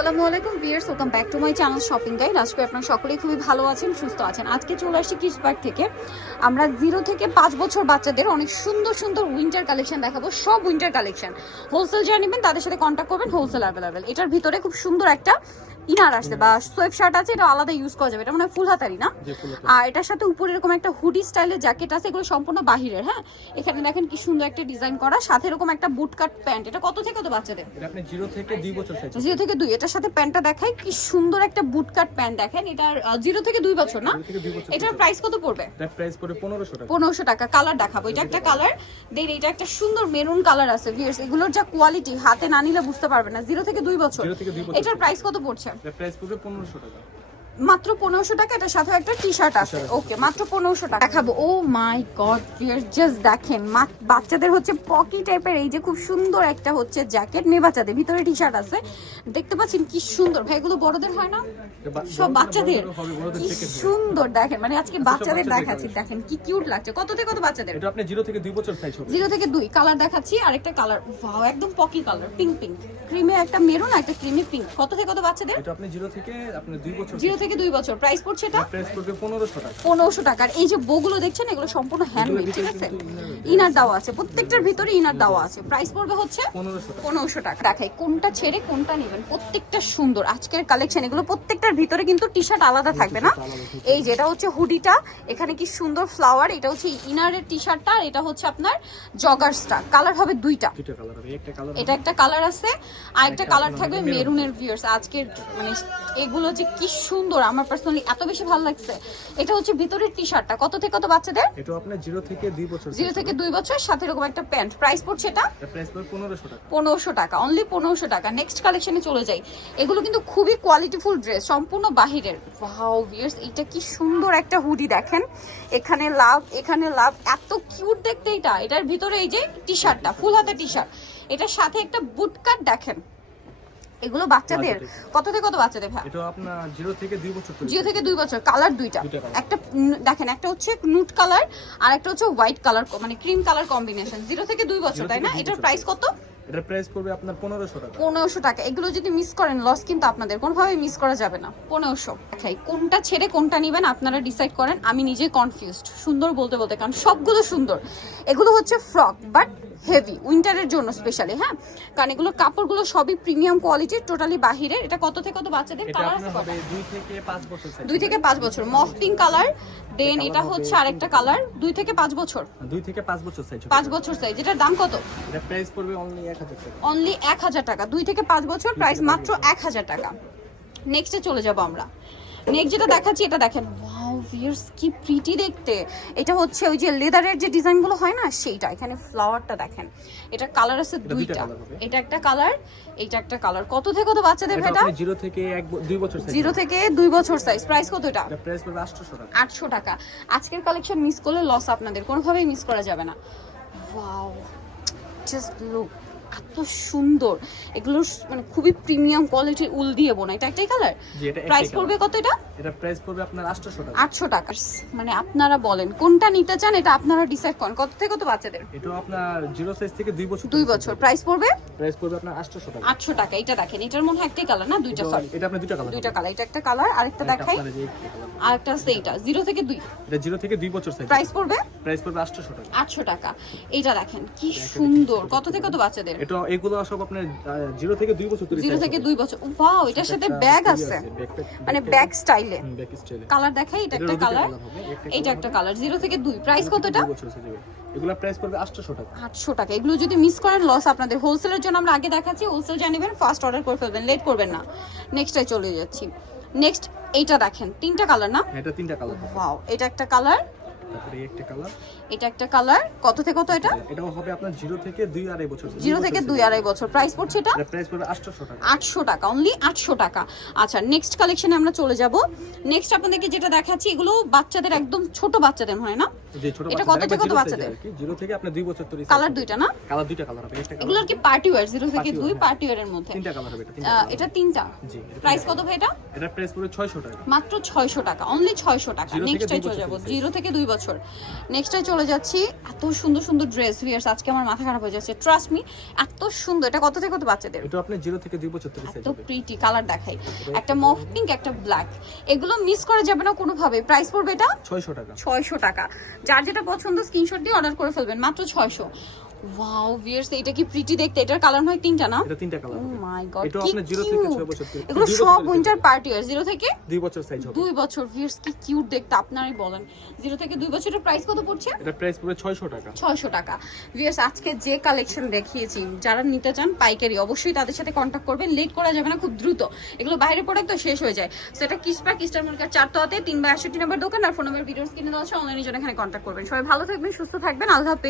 আসসালামু আলাইকুম viewers welcome back to my channel shopping guide. আজকে আপনারা সকলেই খুবই ভালো আছেন, সুস্থ আছেন। আজকে চলে আসছি কিস পার্ক থেকে। আমরা জিরো থেকে পাঁচ বছর বাচ্চাদের অনেক সুন্দর সুন্দর উইন্টার কালেকশন দেখাবো, সব উইন্টার কালেকশন হোলসেল যারা নেবেন, তাদের সাথে কন্ট্যাক্ট করবেন হোলসেল অ্যাভেলেবেল এটার ভিতরে খুব সুন্দর একটা ইনার আসছে বা সোয়েব শার্ট আছে এটা আলাদা ইউজ করা যাবে। এটা মানে ফুল হাতারি না। আর এটার সাথে উপরে এরকম একটা হুডি স্টাইলের জ্যাকেট আছে এগুলো সম্পূর্ণ বাহিরের হ্যাঁ? এখানে দেখেন কি সুন্দর একটা ডিজাইন করা সাথে এরকম একটা বুট কাট প্যান্ট এটা কত থেকে কত বাচ্চাদের? এটা আপনি জিরো থেকে দুই বছর সাইজ জিরো থেকে দুই। এটার সাথে প্যান্টটা দেখাই কি সুন্দর একটা বুট কাট প্যান্ট দেখেন। এটার জিরো থেকে দুই বছর না? এটার প্রাইস কত পড়বে? প্রাইস পড়ে পনেরোশো টাকা। পনেরোশো টাকা। কালার দেখাবো। এটা একটা কালার দেন এটা একটা সুন্দর মেরুন কালার আছে ভিয়ার্স এগুলোর যা কোয়ালিটি হাতে না নিলে বুঝতে পারবে না। জিরো থেকে দুই বছর। এটার প্রাইস কত পড়ছে? এটার প্রাইস পড়বে পনেরোশো টাকা। মাত্র পনেরোশো টাকা এটার সাথে একটা টি শার্ট আছে। ওকে মাত্র পনেরোশো টাকা। দেখাবো। ও মাই গড জাস্ট দেখেন বাচ্চাদের হচ্ছে পকি টাইপের এই যে খুব সুন্দর একটা হচ্ছে জ্যাকেট মেয়ে বাচ্চাদের ভিতরে টি শার্ট আছে। দেখতে পাচ্ছেন কি সুন্দর। ভাই এগুলো বড়দের হয় না? সব বাচ্চাদের। কি সুন্দর দেখেন মানে আজকে বাচ্চাদের বাচ্চাদের দেখাচ্ছি দেখেন কি কিউট লাগছে। কত থেকে কত বাচ্চাদের? এটা আপনি জিরো থেকে দুই বছর সাইজ হবে। জিরো থেকে দুই কালার দেখাচ্ছি আর একটা কালার ওয়াও একদম পকি কালার পিঙ্ক পিঙ্ক ক্রিমে একটা মেরুন একটা ক্রিমি পিঙ্ক কত থেকে কত বাচ্চাদের? এটা আপনি জিরো থেকে আপনি দুই বছর জিরো থেকে দুই বছর। প্রাইস পড়ছে এটা? পনেরোশো টাকা। টাকার এই যে বগুলো দেখছেন এগুলো সম্পূর্ণ হ্যান্ডমেড ঠিক আছে? ইনার দেওয়া আছে। প্রত্যেকটার ভিতরে ইনার দেওয়া আছে। প্রাইস পড়বে হচ্ছে পনেরোশো টাকা। দেখাই কোনটা ছেড়ে কোনটা নেবেন। প্রত্যেকটা সুন্দর। আজকের কালেকশন এগুলো প্রত্যেকটার ভিতরে কিন্তু টি শার্ট আলাদা থাকবে না? এই যেটা হচ্ছে হুডিটা। এখানে কি সুন্দর ফ্লাওয়ার এটা হচ্ছে ইনারের টি শার্টটা আর এটা হচ্ছে আপনার জগার্সটা কালার হবে দুইটা। এটা একটা কালার আছে আর একটা কালার থাকবে মেরুনের ভিউয়ার্স আজকের মানে এগুলো যে কি সুন্দর আমার পার্সোনালি এত বেশি ভালো লাগছে। এটা হচ্ছে ভিতরের টি শার্টটা কত থেকে কত বাচ্চাদের? এটা আপনার জিরো থেকে দুই বছর জিরো থেকে দুই বছর সাথে এরকম একটা প্যান্ট। প্রাইস পড়ছে এটা? প্রাইস পড়বে পনেরোশো টাকা। পনেরোশো টাকা অনলি পনেরোশো টাকা। নেক্সট কালেকশনে চলে যাই। এগুলো কিন্তু খুবই কোয়ালিটিফুল ড্রেস সম্পূর্ণ বাহিরের। ওয়াও ভিয়ার্স এটা কি সুন্দর একটা হুডি দেখেন। এখানে লাভ এখানে লাভ এত কিউট দেখতে এটা। এটার ভিতরে এই যে টি শার্টটা ফুল হাতে টি শার্ট এটার সাথে একটা বুট কাট দেখেন। এগুলো বাচ্চাদের? কত থেকে কত বাচ্চাদের ভাই? এটা আপনার জিরো থেকে দুই বছর জিরো থেকে দুই বছর কালার দুইটা। দুইটা একটা দেখেন একটা হচ্ছে নুট কালার আর একটা হচ্ছে হোয়াইট কালার মানে ক্রিম কালার কম্বিনেশন জিরো থেকে দুই বছর তাই না? এটার প্রাইস কত? এটার প্রাইস পড়বে আপনার পনেরোশো টাকা। পনেরোশো টাকা। এগুলো যদি মিস করেন লস কিন্তু আপনাদের। কোনোভাবে মিস করা যাবে না। পনেরোশো। দেখাই কোনটা ছেড়ে কোনটা নেবেন আপনারা ডিসাইড করেন। আমি নিজে কনফিউজড সুন্দর বলতে বলতে কারণ সবগুলো সুন্দর। এগুলো হচ্ছে ফ্রক বাট হেভি উইন্টারের জন্য স্পেশালি হ্যাঁ? কারণ এগুলো কাপড়গুলো সবই প্রিমিয়াম কোয়ালিটির টোটালি বাহিরের। এটা কত থেকে কত বাচ্চাদের কালার দুই থেকে পাঁচ বছর দুই থেকে পাঁচ বছর। মফ পিঙ্ক কালার দেন এটা হচ্ছে আরেকটা কালার দুই থেকে পাঁচ বছর। দুই থেকে পাঁচ বছর সাইজ পাঁচ বছর সাইজ এটার দাম কত? এটা প্রাইস পড়বে অনলি এক হাজার টাকা। অনলি এক হাজার টাকা দুই থেকে পাঁচ বছর প্রাইস মাত্র এক হাজার টাকা। নেক্সটে চলে যাব আমরা। নেক্সট যেটা দেখাচ্ছি এটা দেখেন। ওয়াও ভিয়ার্স কি প্রিটি দেখতে। এটা হচ্ছে ওই যে লেদারের যে ডিজাইনগুলো হয় না সেইটা। এখানে ফ্লাওয়ারটা দেখেন। এটা কালার আছে দুইটা। এটা একটা কালার এটা একটা কালার কত থেকে কত বাচ্চাদের এটা ভেটা? জিরো থেকে এক দুই বছর সাইজ জিরো থেকে দুই বছর সাইজ প্রাইস কত এটা? প্রাইস পড়বে আটশোশো টাকা। আটশো টাকা। আজকের কালেকশন মিস করলে লস আপনাদের। কোনোভাবেই মিস করা যাবে না। ওয়াও জাস্ট লুক এত সুন্দর। এগুলো মানে খুবই প্রিমিয়াম কোয়ালিটির উল দিয়ে বোনা। এটা একটাই কালার এটা প্রাইস পড়বে কত এটা? এটা প্রাইস পড়বে আপনার আটশোশো টাকা। আটশো টাকা। মানে আপনারা বলেন কোনটা নিতে চান এটা আপনারা ডিসাইড করেন। কত থেকে কত বাচ্চাদের? এটাও আপনার জিরো সাইজ থেকে দুই বছর দুই বছর। প্রাইস পড়বে? প্রাইস পড়বে আপনার আটশোশো টাকা। আটশো টাকা। এটা দেখেন এটার মনে হয় একটাই কালার না? দুইটা সরি এটা আপনার দুইটা কালার দুইটা কালার এটা একটা কালার আরেকটা দেখাই। আরেকটা আছে এইটা। জিরো থেকে দুই। এটা জিরো থেকে দুই বছর সাইজ প্রাইস পড়বে? প্রাইস পড়বে আটশোশো টাকা। আটশো টাকা। এটা দেখেন কি সুন্দর। কত থেকে কত বাচ্চাদের? এটা এগুলো সব আপনার জিরো থেকে দুই বছর তৈরি জিরো থেকে দুই বছর। ওয়াও এটার সাথে ব্যাগ আছে। মানে ব্যাগ স্টাইলে কালার দেখাই এটা একটা কালার এটা একটা কালার জিরো থেকে দুই। প্রাইস কতটা? বছর প্রাইস পড়বে আটশোশো টাকা। আটশো টাকা। এগুলো যদি মিস করেন লস আপনাদের। হোলসেলের জন্য আমরা আগে দেখাচ্ছি। হোলসেল জানিবেন ফার্স্ট অর্ডার করে ফেলবেন। লেট করবেন না। নেক্সটটাই চলে যাচ্ছি। নেক্সট এইটা দেখেন। তিনটা কালার না? এটা তিনটা কালার ওয়াও এটা একটা কালার তারপরে এই একটা কালার এটা একটা কালার কত থেকে কত এটা? এটাও হবে আপনার জিরো থেকে দুই আড়াই বছর জিরো থেকে দুই আড়াই বছর। প্রাইস পড়ছে এটা? প্রাইস পড়বে টাকা। আটশো টাকা অনলি আটশো টাকা। আচ্ছা নেক্সট কালেকশনে আমরা চলে যাব। নেক্সট আপনাদেরকে যেটা দেখাচ্ছি এগুলো বাচ্চাদের একদম ছোট বাচ্চাদের হয় না? যে ছোট এটা কত থেকে কত একবার zero size বাচ্চাদের? কি জিরো থেকে আপনার দুই বছর তৈরি কালার দুইটা না? কালার দুইটা কালার হবে একটা এগুলোর কি পার্টি ওয়্যার জিরো থেকে Party wear, দুই হ্যাঁ। পার্টি ওয়্যার মধ্যে? তিনটা কালার হবে এটা তিনটা আহ, colour। এটা তিনটা। জি প্রাইস কত ভাই এটা এটা প্রাইস পড়বে 600 টাকা। মাত্র অনলি ছয়শো টাকা। চলে থেকে বছর। নেক্সটে চলে যাচ্ছি এত সুন্দর সুন্দর ড্রেস ভিয়ার্স আজকে আমার মাথা খারাপ হয়ে যাচ্ছে ট্রাস্ট মি এত সুন্দর। এটা কত থেকে কত বাচ্চাদের? এটা আপনি থেকে দুই বছর সাইজ প্রিটি কালার দেখাই। একটা মফ পিঙ্ক একটা ব্ল্যাক এগুলো মিস করা যাবে না কোনোভাবে। প্রাইস পড়বে এটা? 600 টাকা। ছয়শো টাকা। যার যেটা পছন্দ স্ক্রিনশট দিয়ে অর্ডার করে ফেলবেন মাত্র ছয়শো। ওয়াও ভিয়ার্স এটা কি প্রিটি দেখতে? এটার কালার হয় তিনটা না? এটা তিনটা কালার ও মাই গড এটা আপনার জিরো থেকে কিউট ছয় বছর তৈরি এগুলো সব উইন্টার পার্টি আর জিরো থেকে হবে। দুই বছর সাইজ হবে। দুই বছর ভিয়ার্স কি কিউট দেখতে আপনারাই বলেন। জিরো থেকে দুই বছরের প্রাইস কত পড়ছে? এটা প্রাইস পড়বে 600 টাকা। ছয়শো টাকা। ভিয়ার্স আজকে যে কালেকশন দেখিয়েছি যারা নিতে চান পাইকারি অবশ্যই তাদের সাথে কন্ট্যাক্ট করবেন। লেট করা যাবে না খুব দ্রুত। এগুলো বাইরে প্রোডাক্ট তো শেষ হয়ে যায়। সেটা কিসপার কিস্টার মার্কেট চারতলাতে তিন বাই আটষট্টি নম্বর দোকান আর ফোন নম্বর ভিডিওস কিনে দেওয়া আছে অনলাইনের জন্য এখানে কন্ট্যাক্ট করবেন। সবাই ভালো থাকবেন সুস্থ থাকবেন। আল্লাহ হাফেজ।